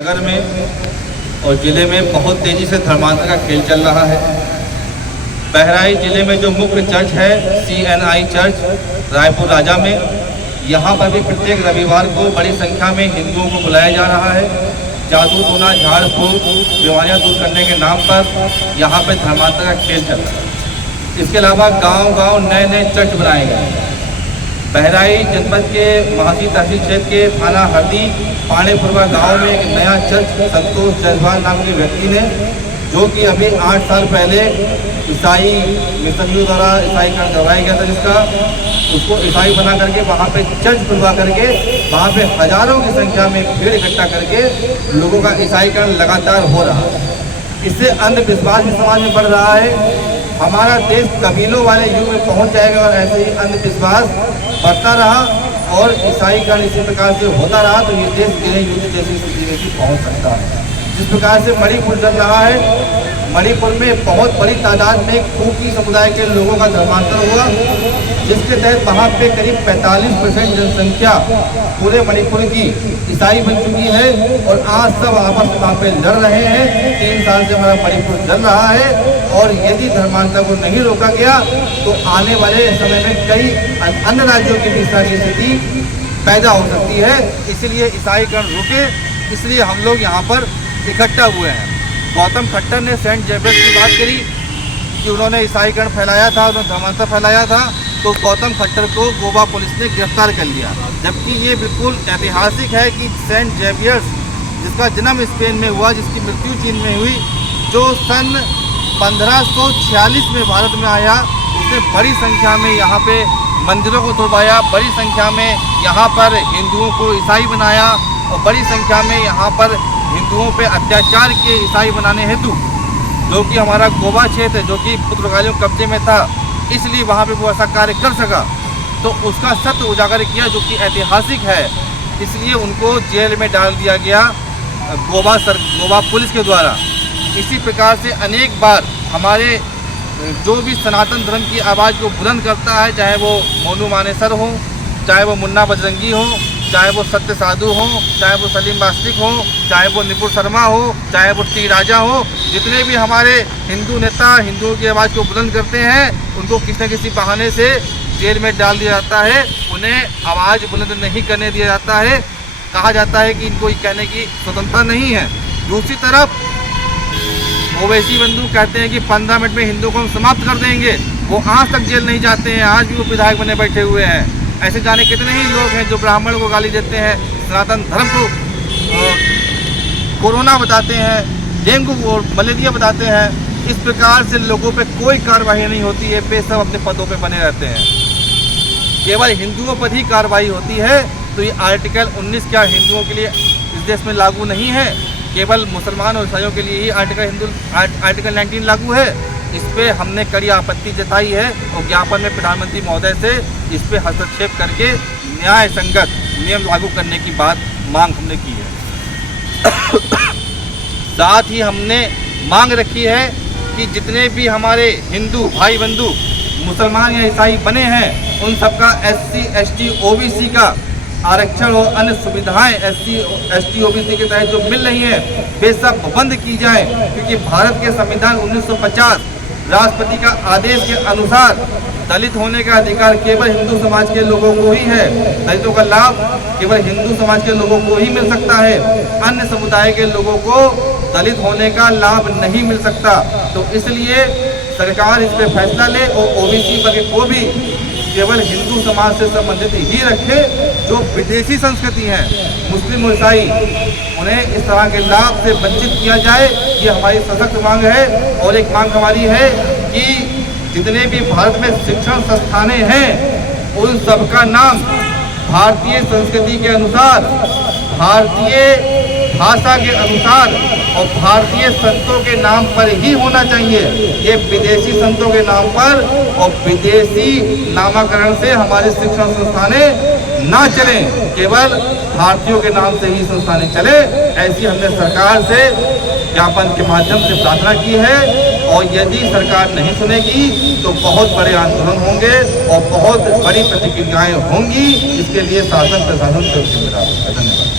नगर में और ज़िले में बहुत तेज़ी से धर्मांतर का खेल चल रहा है। बहराइच ज़िले में जो मुख्य चर्च है CNI चर्च रायपुर राजा में, यहाँ पर भी प्रत्येक रविवार को बड़ी संख्या में हिंदुओं को बुलाया जा रहा है। जादू टोना झाड़ फूक बीमारियाँ दूर करने के नाम पर यहाँ पर धर्मांतर का खेल चल रहा है। इसके अलावा गांव-गांव नए चर्च बनाए गए हैं। बहराइच जनपद के महासी तहसील क्षेत्र के थाना हरदी पानेपुरवा गांव में एक नया चर्च संतोष जजवान नाम के व्यक्ति ने, जो कि अभी 8 साल पहले ईसाई मिशनरियों द्वारा ईसाईकरण करवाया गया था, जिसका उसको ईसाई बना करके वहाँ पे चर्च खुलवा करके वहाँ पे हजारों की संख्या में भीड़ इकट्ठा करके लोगों का ईसाईकरण लगातार हो रहा है। इससे अंधविश्वास भी समाज में बढ़ रहा है। हमारा देश कबीलों वाले युग में पहुंच जाएगा और ऐसे ही अंधविश्वास बढ़ता रहा और ईसाईकरण इसी प्रकार से होता रहा तो ये देश गृह युद्ध जैसी स्थिति में भी पहुंच सकता है। जिस प्रकार से मणिपुर चल रहा है, मणिपुर में बहुत बड़ी तादाद में कुकी समुदाय के लोगों का धर्मांतर हुआ, जिसके तहत वहाँ पे करीब 45% जनसंख्या पूरे मणिपुर की ईसाई बन चुकी है और आज सब आपस में वहाँ पे लड़ रहे हैं। 3 साल से हमारा मणिपुर चल रहा है और यदि धर्मांतर को नहीं रोका गया तो आने वाले समय में कई अन्य राज्यों की भी सारी स्थिति पैदा हो सकती है। इसलिए ईसाईकरण रुके, इसलिए हम लोग यहाँ पर इकट्ठा हुए हैं। गौतम खट्टर ने सेंट जेवियर्स की बात करी कि उन्होंने ईसाईकरण फैलाया था, उन्होंने धर्मांतर फैलाया था, तो गौतम खट्टर को गोवा पुलिस ने गिरफ्तार कर लिया। जबकि ये बिल्कुल ऐतिहासिक है कि सेंट जेवियर्स, जिसका जन्म स्पेन में हुआ, जिसकी मृत्यु चीन में हुई, जो सन 1546 में भारत में आया, उसने बड़ी संख्या में यहाँ पे मंदिरों को तोड़वाया, बड़ी संख्या में यहाँ पर हिंदुओं को ईसाई बनाया और बड़ी संख्या में यहाँ पर हिंदुओं पे अत्याचार किए ईसाई बनाने हेतु, जो कि हमारा गोवा क्षेत्र है, जो कि पुर्तगालियों के कब्जे में था, इसलिए वहाँ पे वो ऐसा कार्य कर सका। तो उसका सत्य उजागर किया, जो कि ऐतिहासिक है। इसलिए उनको जेल में डाल दिया गया गोवा पुलिस के द्वारा। इसी प्रकार से अनेक बार हमारे जो भी सनातन धर्म की आवाज़ को बुलंद करता है, चाहे वो मोनू मानेसर हो, चाहे वो मुन्ना बजरंगी हो, चाहे वो सत्य साधु हो, चाहे वो सलीम वास्तिक हो, चाहे वो निपुण शर्मा हो, चाहे वो टी राजा हो, जितने भी हमारे हिंदू नेता हिंदुओं की आवाज़ को बुलंद करते हैं, उनको किसी न किसी बहाने से जेल में डाल दिया जाता है। उन्हें आवाज़ बुलंद नहीं करने दिया जाता है। कहा जाता है कि इनको ये कहने की स्वतंत्रता नहीं है। दूसरी तरफ ओवैसी बंधु कहते हैं कि 15 मिनट में हिंदुओं को हम समाप्त कर देंगे। वो आज तक जेल नहीं जाते हैं, आज भी वो विधायक बने बैठे हुए हैं। ऐसे जाने कितने ही लोग हैं जो ब्राह्मण को गाली देते हैं, सनातन धर्म को कोरोना बताते हैं, डेंगू और मलेरिया बताते हैं। इस प्रकार से लोगों पे कोई कार्रवाई नहीं होती है, पे सब अपने पदों पे बने रहते हैं। केवल हिंदुओं पर ही कार्रवाई होती है। तो ये आर्टिकल 19 क्या हिंदुओं के लिए इस देश में लागू नहीं है? केवल मुसलमान और ईसाइयों के लिए ही आर्टिकल 19 लागू है। इस पे हमने कड़ी आपत्ति जताई है और ज्ञापन में प्रधानमंत्री महोदय से इस पे हस्तक्षेप करके न्याय संगत नियम लागू करने की मांग हमने की है। साथ ही हमने मांग रखी है कि जितने भी हमारे हिंदू भाई बंधु मुसलमान या ईसाई बने हैं, उन सबका SC ST OBC का आरक्षण और अन्य सुविधाएं SC ST OBC के तहत जो मिल रही हैं, वे सब बंद की जाए। क्योंकि भारत के संविधान 1950 राष्ट्रपति का आदेश के अनुसार दलित होने का अधिकार केवल हिंदू समाज के लोगों को ही है। दलितों का लाभ केवल हिंदू समाज के लोगों को ही मिल सकता है। अन्य समुदाय के लोगों को दलित होने का लाभ नहीं मिल सकता। तो इसलिए सरकार इस पर फैसला ले और OBC वर्ग को भी केवल हिंदू समाज से संबंधित ही रखे। जो विदेशी संस्कृति है, मुस्लिम और ईसाई, उन्हें इस तरह के लाभ से वंचित किया जाए, ये हमारी सशक्त मांग है। और एक मांग हमारी है कि जितने भी भारत में शिक्षण संस्थानें हैं, उन सबका नाम भारतीय संस्कृति के अनुसार, भारतीय भाषा के अनुसार और भारतीय संतों के नाम पर ही होना चाहिए। ये विदेशी संतों के नाम पर और विदेशी नामकरण से हमारे शिक्षण संस्थानें ना चलें, केवल भारतीयों के नाम से ही संस्थानें चले। ऐसी हमने सरकार से ज्ञापन के माध्यम से प्रार्थना की है। और यदि सरकार नहीं सुनेगी तो बहुत बड़े आंदोलन होंगे और बहुत बड़ी प्रतिक्रियाएं होंगी। इसके लिए शासन प्रशासन से जिम्मेदार है। धन्यवाद।